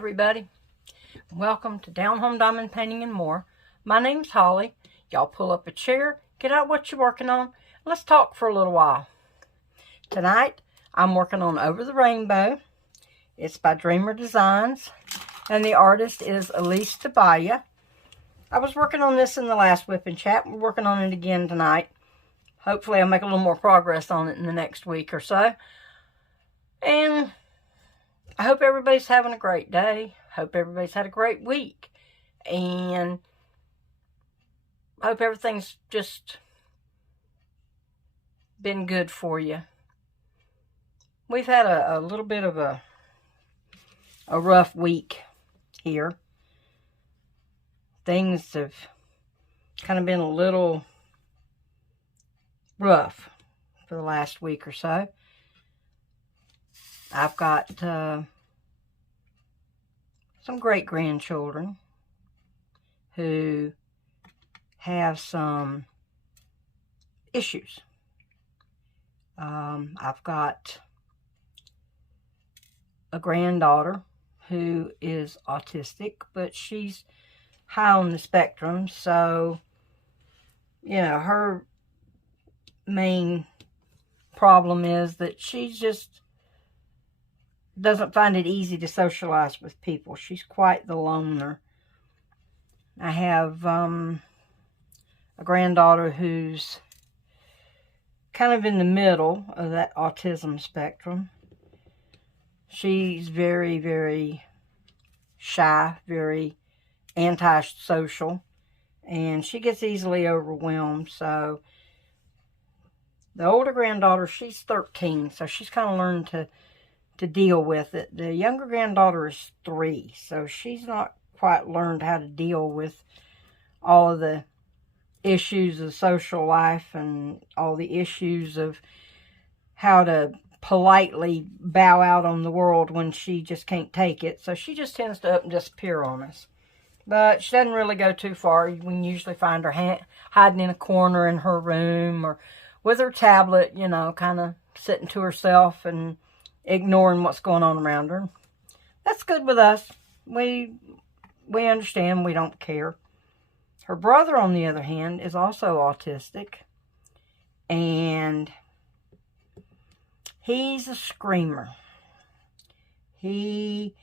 everybody. Welcome to Down Home Diamond Painting and More. My name's Holly. Y'all pull up a chair, get out what you're working on. Let's talk for a little while. Tonight, I'm working on Over the Rainbow. It's by Dreamer Designs, and the artist is Elise Tabaya. I was working on this in the last Wip Chat. We're working on it again tonight. Hopefully, I'll make a little more progress on it in the next week or so. And I hope everybody's having a great day. Hope everybody's had a great week. And I hope everything's just been good for you. We've had a little bit of a rough week here. Things have kind of been a little rough for the last week or so. I've got some great-grandchildren who have some issues. I've got a granddaughter who is autistic, but she's high on the spectrum, so, you know, her main problem is that she just doesn't find it easy to socialize with people. She's quite the loner. I have a granddaughter who's kind of in the middle of that autism spectrum. She's very, very shy, very antisocial, and she gets easily overwhelmed. So the older granddaughter, she's 13, so she's kind of learned to deal with it. The younger granddaughter is 3, so she's not quite learned how to deal with all of the issues of social life and all the issues of how to politely bow out on the world when she just can't take it. So she just tends to up and disappear on us. But she doesn't really go too far. We can usually find her hiding in a corner in her room or with her tablet, you know, kind of sitting to herself and ignoring what's going on around her. That's good with us. We understand. We don't care. Her brother, on the other hand, is also autistic. And he's a screamer. He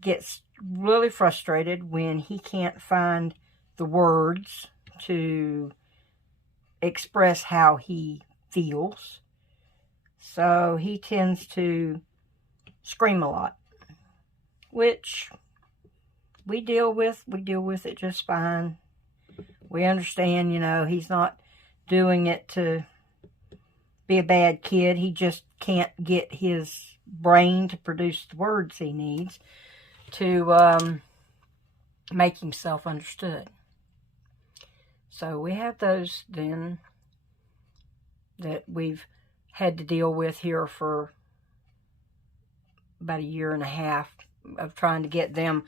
gets really frustrated when he can't find the words to express how he feels. So he tends to scream a lot, which we deal with. We deal with it just fine. We understand, you know, he's not doing it to be a bad kid. He just can't get his brain to produce the words he needs to make himself understood. So we have those then that we've had to deal with here for about 1.5 years of trying to get them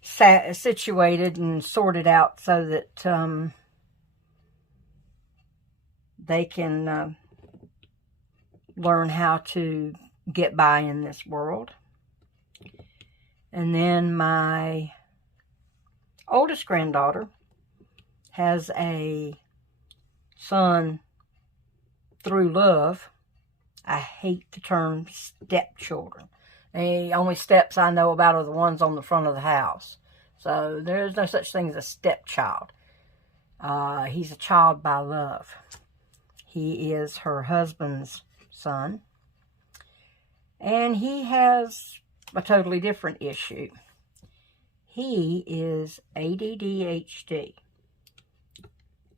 situated and sorted out so that they can learn how to get by in this world. And then my oldest granddaughter has a son through love. I hate the term stepchildren. The only steps I know about are the ones on the front of the house. So there's no such thing as a stepchild. He's a child by love. He is her husband's son. And he has a totally different issue. He is ADDHD.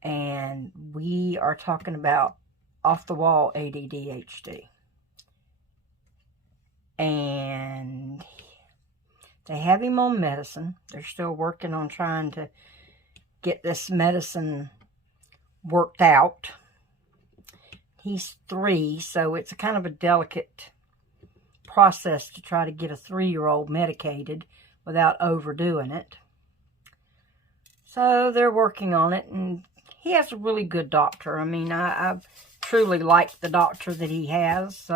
And we are talking about off-the-wall ADDHD. And they have him on medicine. They're still working on trying to get this medicine worked out. He's 3, so it's a kind of a delicate process to try to get a 3-year-old medicated without overdoing it. So they're working on it, and he has a really good doctor. I mean, I've truly like the doctor that he has.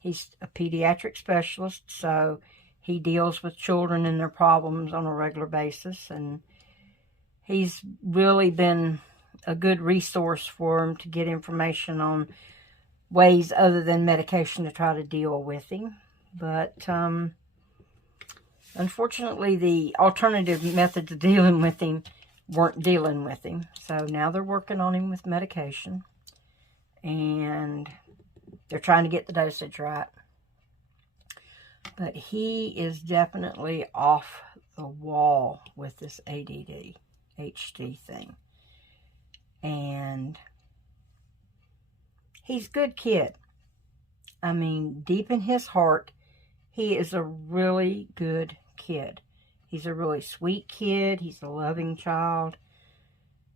He's a pediatric specialist, so He deals with children and their problems on a regular basis, and he's really been a good resource for him to get information on ways other than medication to try to deal with him. But unfortunately, the alternative methods of dealing with him weren't dealing with him. So now they're working on him with medication, and they're trying to get the dosage right. But he is definitely off the wall with this ADD, HD thing. And he's a good kid. I mean, deep in his heart, he is a really good kid. He's a really sweet kid. He's a loving child.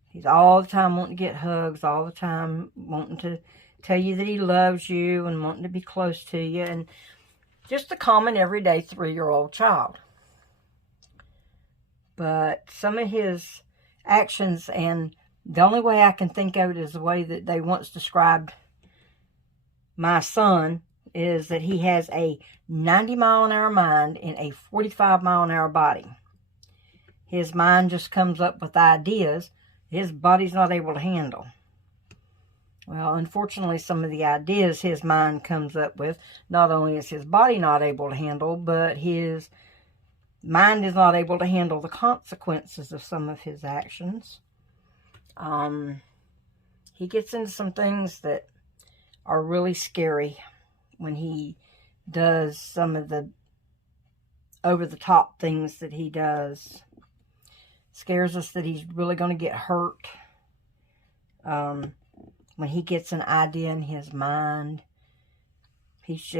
He's all the time wanting to get hugs, all the time wanting to tell you that he loves you and wanting to be close to you. And just a common, everyday 3-year-old child. But some of his actions, and the only way I can think of it is the way that they once described my son, is that he has a 90-mile-an-hour mind in a 45-mile-an-hour body. His mind just comes up with ideas his body's not able to handle. Well, unfortunately, some of the ideas his mind comes up with, not only is his body not able to handle, but his mind is not able to handle the consequences of some of his actions. He gets into some things that are really scary when he does some of the over-the-top things that he does. Scares us that he's really going to get hurt. When he gets an idea in his mind, he's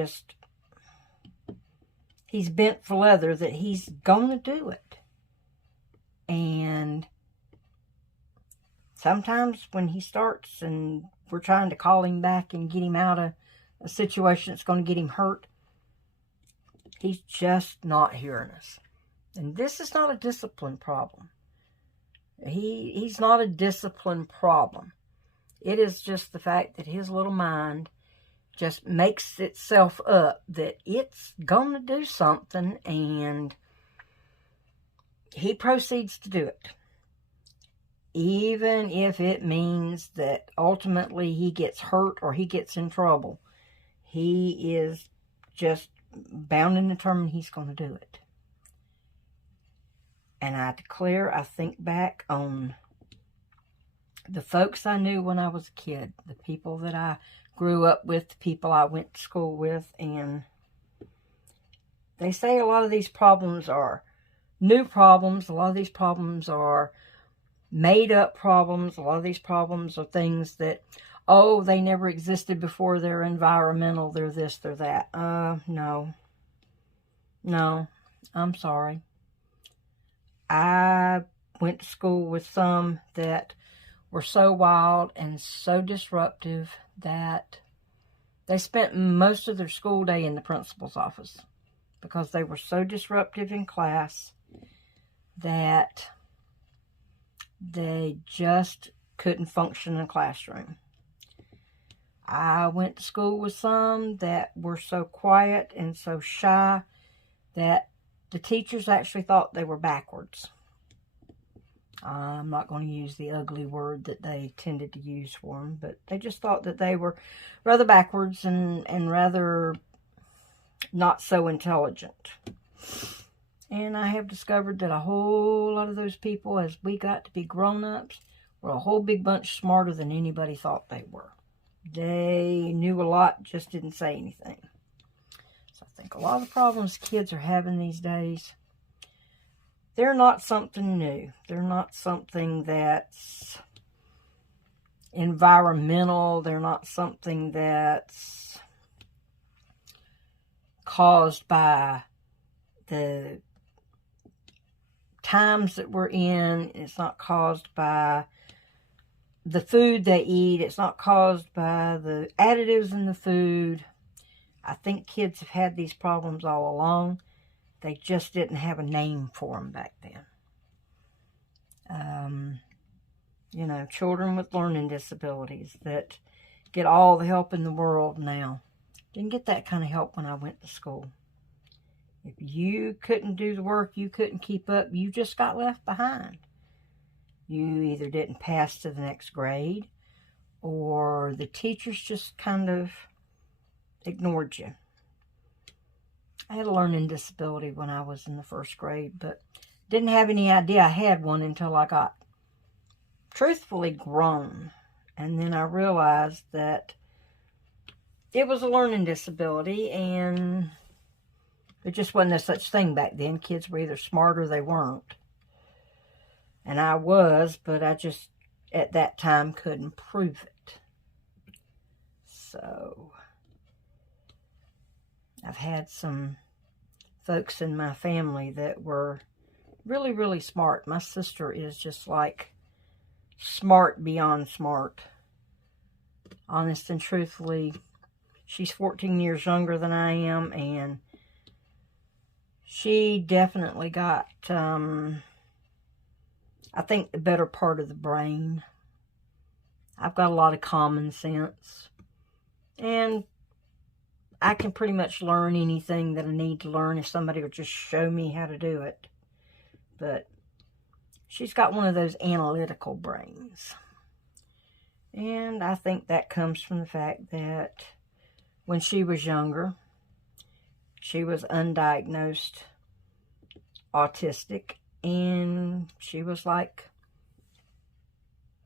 bent for leather that he's going to do it. And sometimes when he starts and we're trying to call him back and get him out of a situation that's going to get him hurt, he's just not hearing us. And this is not a discipline problem. He's not a discipline problem. It is just the fact that his little mind just makes itself up that it's going to do something, and he proceeds to do it. Even if it means that ultimately he gets hurt or he gets in trouble, he is just bound and determined he's going to do it. And I declare, I think back on the folks I knew when I was a kid, the people that I grew up with, the people I went to school with, and they say a lot of these problems are new problems. A lot of these problems are made-up problems. A lot of these problems are things that, oh, they never existed before. They're environmental. They're this, they're that. No. No, I'm sorry. I went to school with some that were so wild and so disruptive that they spent most of their school day in the principal's office because they were so disruptive in class that they just couldn't function in a classroom. I went to school with some that were so quiet and so shy that the teachers actually thought they were backwards. I'm not going to use the ugly word that they tended to use for them, but they just thought that they were rather backwards and rather not so intelligent. And I have discovered that a whole lot of those people, as we got to be grown-ups, were a whole big bunch smarter than anybody thought they were. They knew a lot, just didn't say anything. So I think a lot of the problems kids are having these days, they're not something new. They're not something that's environmental. They're not something that's caused by the times that we're in. It's not caused by the food they eat. It's not caused by the additives in the food. I think kids have had these problems all along. They just didn't have a name for them back then. Children with learning disabilities that get all the help in the world now. Didn't get that kind of help when I went to school. If you couldn't do the work, you couldn't keep up, you just got left behind. You either didn't pass to the next grade, or the teachers just kind of ignored you. I had a learning disability when I was in the first grade, but didn't have any idea I had one until I got truthfully grown. And then I realized that it was a learning disability, and there just wasn't a such thing back then. Kids were either smart or they weren't. And I was, but I just, at that time, couldn't prove it. So, I've had some folks in my family that were really, really smart. My sister is just like smart beyond smart. Honest and truthfully, she's 14 years younger than I am, and she definitely got, I think, the better part of the brain. I've got a lot of common sense, and I can pretty much learn anything that I need to learn if somebody will just show me how to do it. But she's got one of those analytical brains. And I think that comes from the fact that when she was younger, she was undiagnosed autistic, and she was like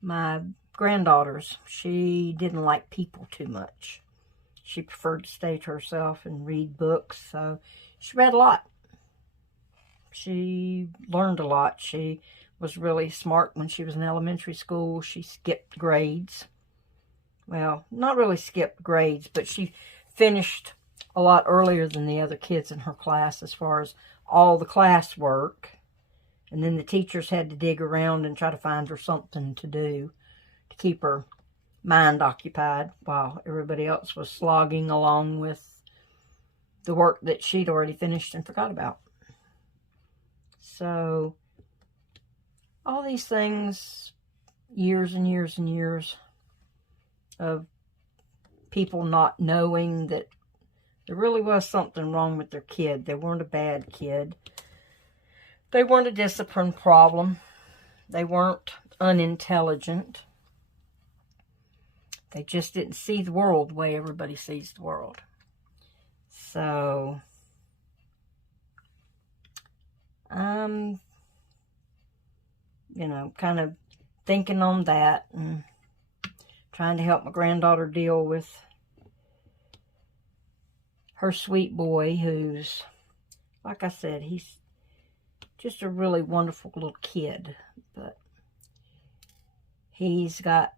my granddaughters. She didn't like people too much. She preferred to stay to herself and read books, so she read a lot. She learned a lot. She was really smart when she was in elementary school. She skipped grades. Well, not really skipped grades, but she finished a lot earlier than the other kids in her class as far as all the classwork. And then the teachers had to dig around and try to find her something to do to keep her mind occupied while everybody else was slogging along with the work that she'd already finished and forgot about. So, all these things, years and years and years of people not knowing that there really was something wrong with their kid. They weren't a bad kid. They weren't a discipline problem. They weren't unintelligent. They just didn't see the world the way everybody sees the world. So, you know, kind of thinking on that and trying to help my granddaughter deal with her sweet boy, who's, like I said, he's just a really wonderful little kid, but he's got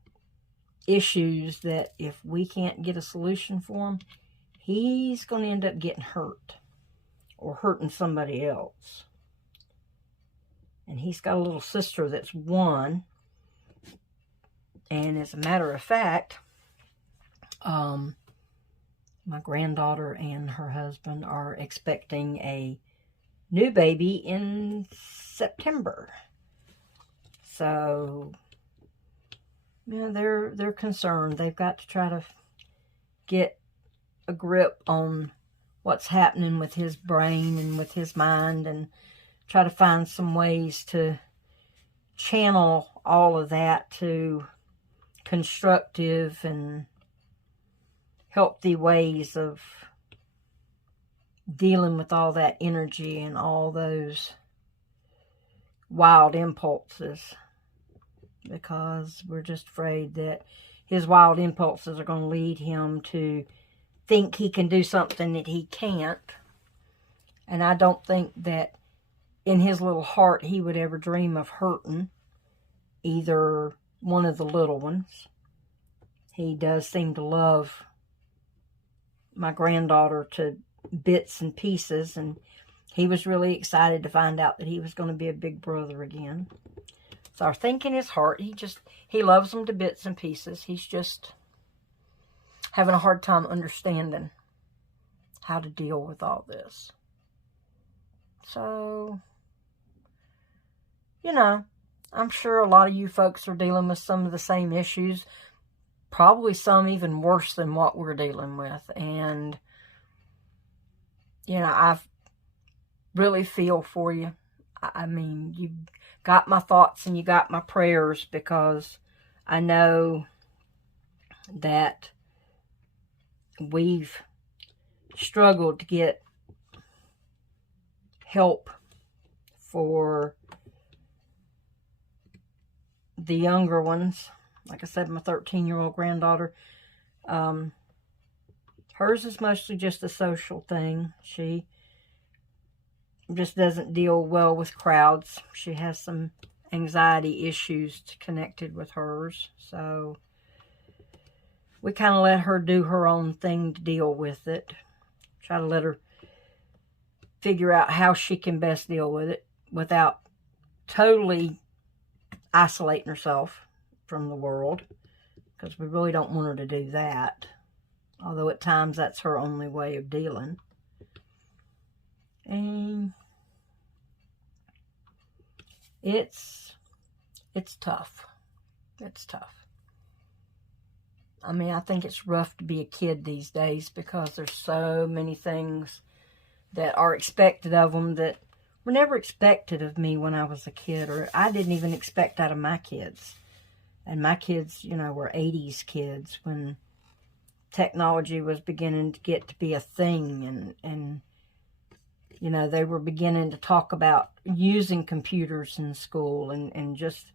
issues that if we can't get a solution for him, he's going to end up getting hurt or hurting somebody else. And he's got a little sister that's 1. And as a matter of fact, my granddaughter and her husband are expecting a new baby in September. So, you know, they're concerned. They've got to try to get a grip on what's happening with his brain and with his mind, and try to find some ways to channel all of that to constructive and healthy ways of dealing with all that energy and all those wild impulses, because we're just afraid that his wild impulses are going to lead him to think he can do something that he can't. And I don't think that in his little heart he would ever dream of hurting either one of the little ones. He does seem to love my granddaughter to bits and pieces, and he was really excited to find out that he was going to be a big brother again. So I think in his heart, he loves them to bits and pieces. He's just having a hard time understanding how to deal with all this. So, you know, I'm sure a lot of you folks are dealing with some of the same issues, probably some even worse than what we're dealing with. And, you know, really feel for you. I mean, you got my thoughts and you got my prayers, because I know that we've struggled to get help for the younger ones. Like I said, my 13-year-old granddaughter, hers is mostly just a social thing. She just doesn't deal well with crowds. She has some anxiety issues connected with hers. So we kind of let her do her own thing to deal with it. Try to let her figure out how she can best deal with it without totally isolating herself from the world, because we really don't want her to do that. Although at times that's her only way of dealing. And it's tough. It's tough. I mean, I think it's rough to be a kid these days, because there's so many things that are expected of them that were never expected of me when I was a kid, or I didn't even expect out of my kids. And my kids, you know, were 80s kids when technology was beginning to get to be a thing, and you know, they were beginning to talk about using computers in school, and just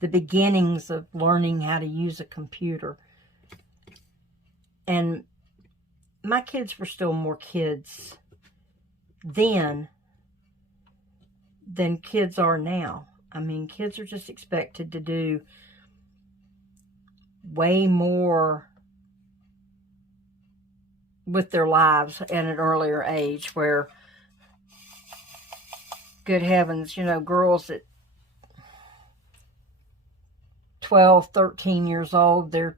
the beginnings of learning how to use a computer. And my kids were still more kids then than kids are now. I mean, kids are just expected to do way more with their lives at an earlier age, where, good heavens, you know, girls at 12, 13 years old, they're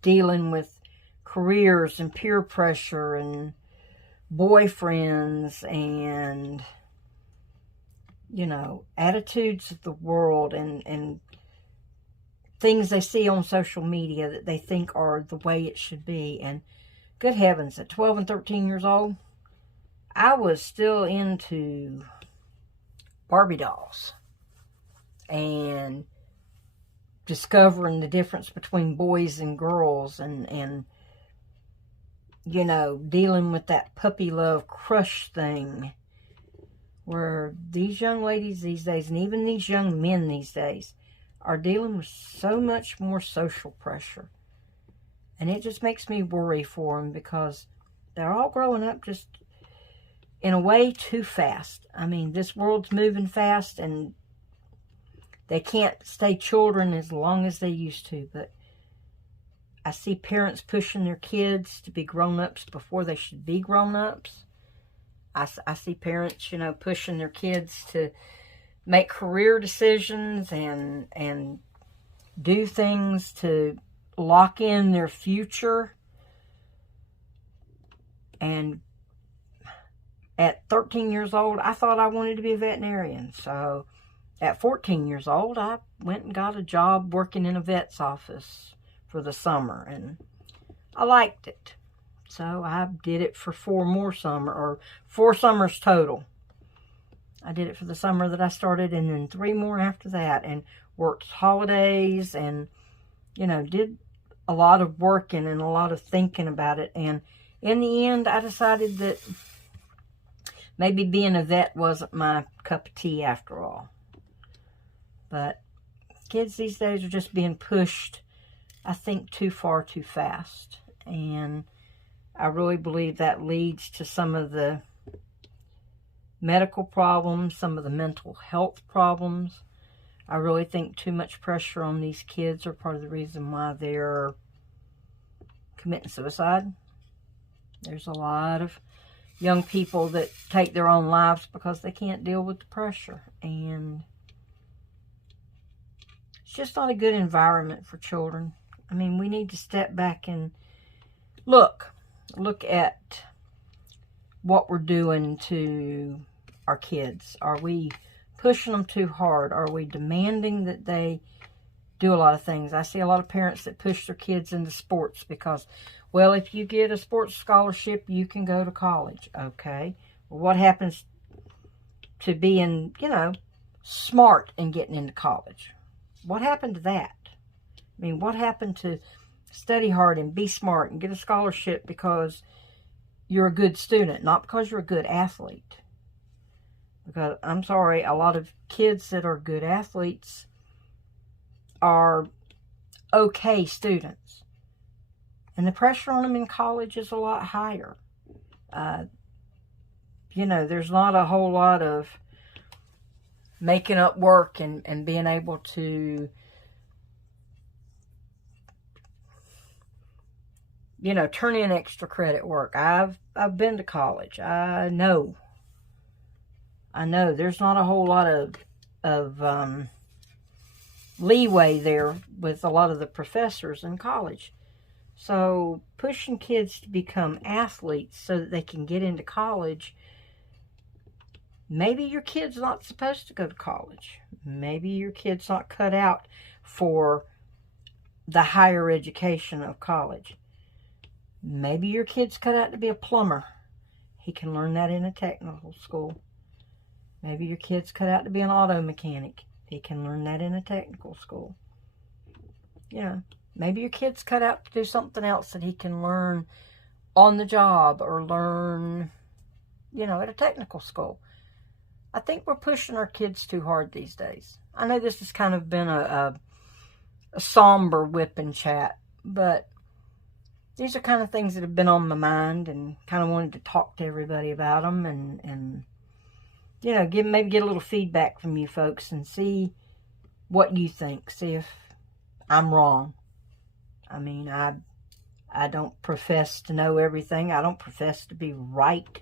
dealing with careers and peer pressure and boyfriends and, you know, attitudes of the world, and things they see on social media that they think are the way it should be. And good heavens, at 12 and 13 years old, I was still into Barbie dolls and discovering the difference between boys and girls, and you know, dealing with that puppy love crush thing, where these young ladies these days, and even these young men these days, are dealing with so much more social pressure. And it just makes me worry for them, because they're all growing up just in a way too fast. I mean, this world's moving fast, and they can't stay children as long as they used to. But I see parents pushing their kids to be grown-ups before they should be grown-ups. I see parents, you know, pushing their kids to make career decisions and do things to lock in their future. And at 13 years old, I thought I wanted to be a veterinarian. So at 14 years old, I went and got a job working in a vet's office for the summer, and I liked it. So I did it for 4 summers total. I did it for the summer that I started, and then 3 more after that, and worked holidays, and, you know, did a lot of working and a lot of thinking about it. And in the end, I decided that maybe being a vet wasn't my cup of tea after all. But kids these days are just being pushed, I think, too far too fast. And I really believe that leads to some of the medical problems, some of the mental health problems. I really think too much pressure on these kids are part of the reason why they're committing suicide. There's a lot of young people that take their own lives because they can't deal with the pressure. And it's just not a good environment for children. I mean, we need to step back and look at what we're doing to our kids. Are we pushing them too hard? Are we demanding that they do a lot of things? I see a lot of parents that push their kids into sports because, well, if you get a sports scholarship, you can go to college. Okay. Well, what happens to being, you know, smart and getting into college? What happened to that? I mean, what happened to study hard and be smart and get a scholarship because you're a good student, not because you're a good athlete? Because, I'm sorry, a lot of kids that are good athletes are okay students. And the pressure on them in college is a lot higher. You know, there's not a whole lot of making up work and being able to, you know, turn in extra credit work. I've been to college. I know there's not a whole lot of leeway there with a lot of the professors in college. So pushing kids to become athletes so that they can get into college, maybe your kid's not supposed to go to college. Maybe your kid's not cut out for the higher education of college. Maybe your kid's cut out to be a plumber. He can learn that in a technical school. Maybe your kid's cut out to be an auto mechanic. He can learn that in a technical school. You know, maybe your kid's cut out to do something else that he can learn on the job or learn, you know, at a technical school. I think we're pushing our kids too hard these days. I know this has kind of been a somber Wip Chat, but these are kind of things that have been on my mind and kind of wanted to talk to everybody about them and you know, maybe get a little feedback from you folks and see what you think. See if I'm wrong. I mean, I don't profess to know everything. I don't profess to be right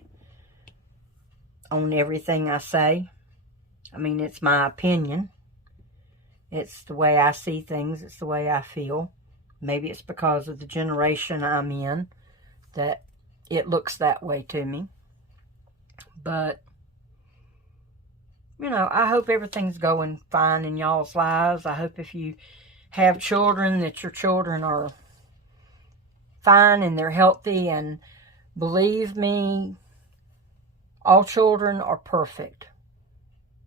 on everything I say. I mean, it's my opinion. It's the way I see things. It's the way I feel. Maybe it's because of the generation I'm in that it looks that way to me. But, you know, I hope everything's going fine in y'all's lives. I hope if you have children, that your children are fine and they're healthy. And believe me, all children are perfect.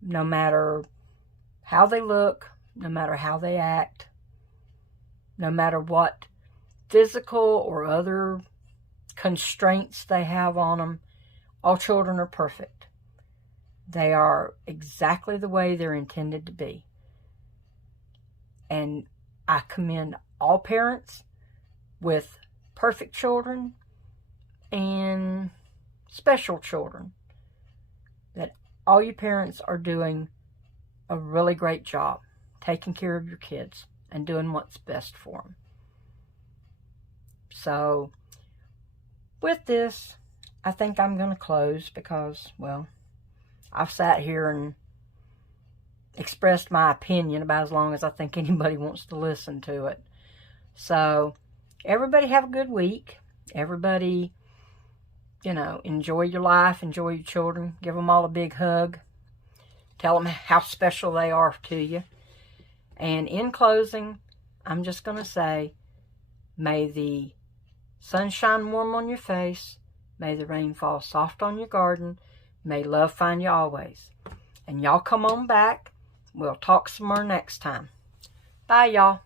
No matter how they look, no matter how they act, no matter what physical or other constraints they have on them, all children are perfect. They are exactly the way they're intended to be. And I commend all parents with perfect children and special children. That all you parents are doing a really great job taking care of your kids and doing what's best for them. So, with this, I think I'm going to close because, well, I've sat here and expressed my opinion about as long as I think anybody wants to listen to it. So, everybody have a good week. Everybody, you know, enjoy your life, enjoy your children. Give them all a big hug. Tell them how special they are to you. And in closing, I'm just going to say, may the sun shine warm on your face. May the rain fall soft on your garden. May love find you always. And y'all come on back. We'll talk some more next time. Bye, y'all.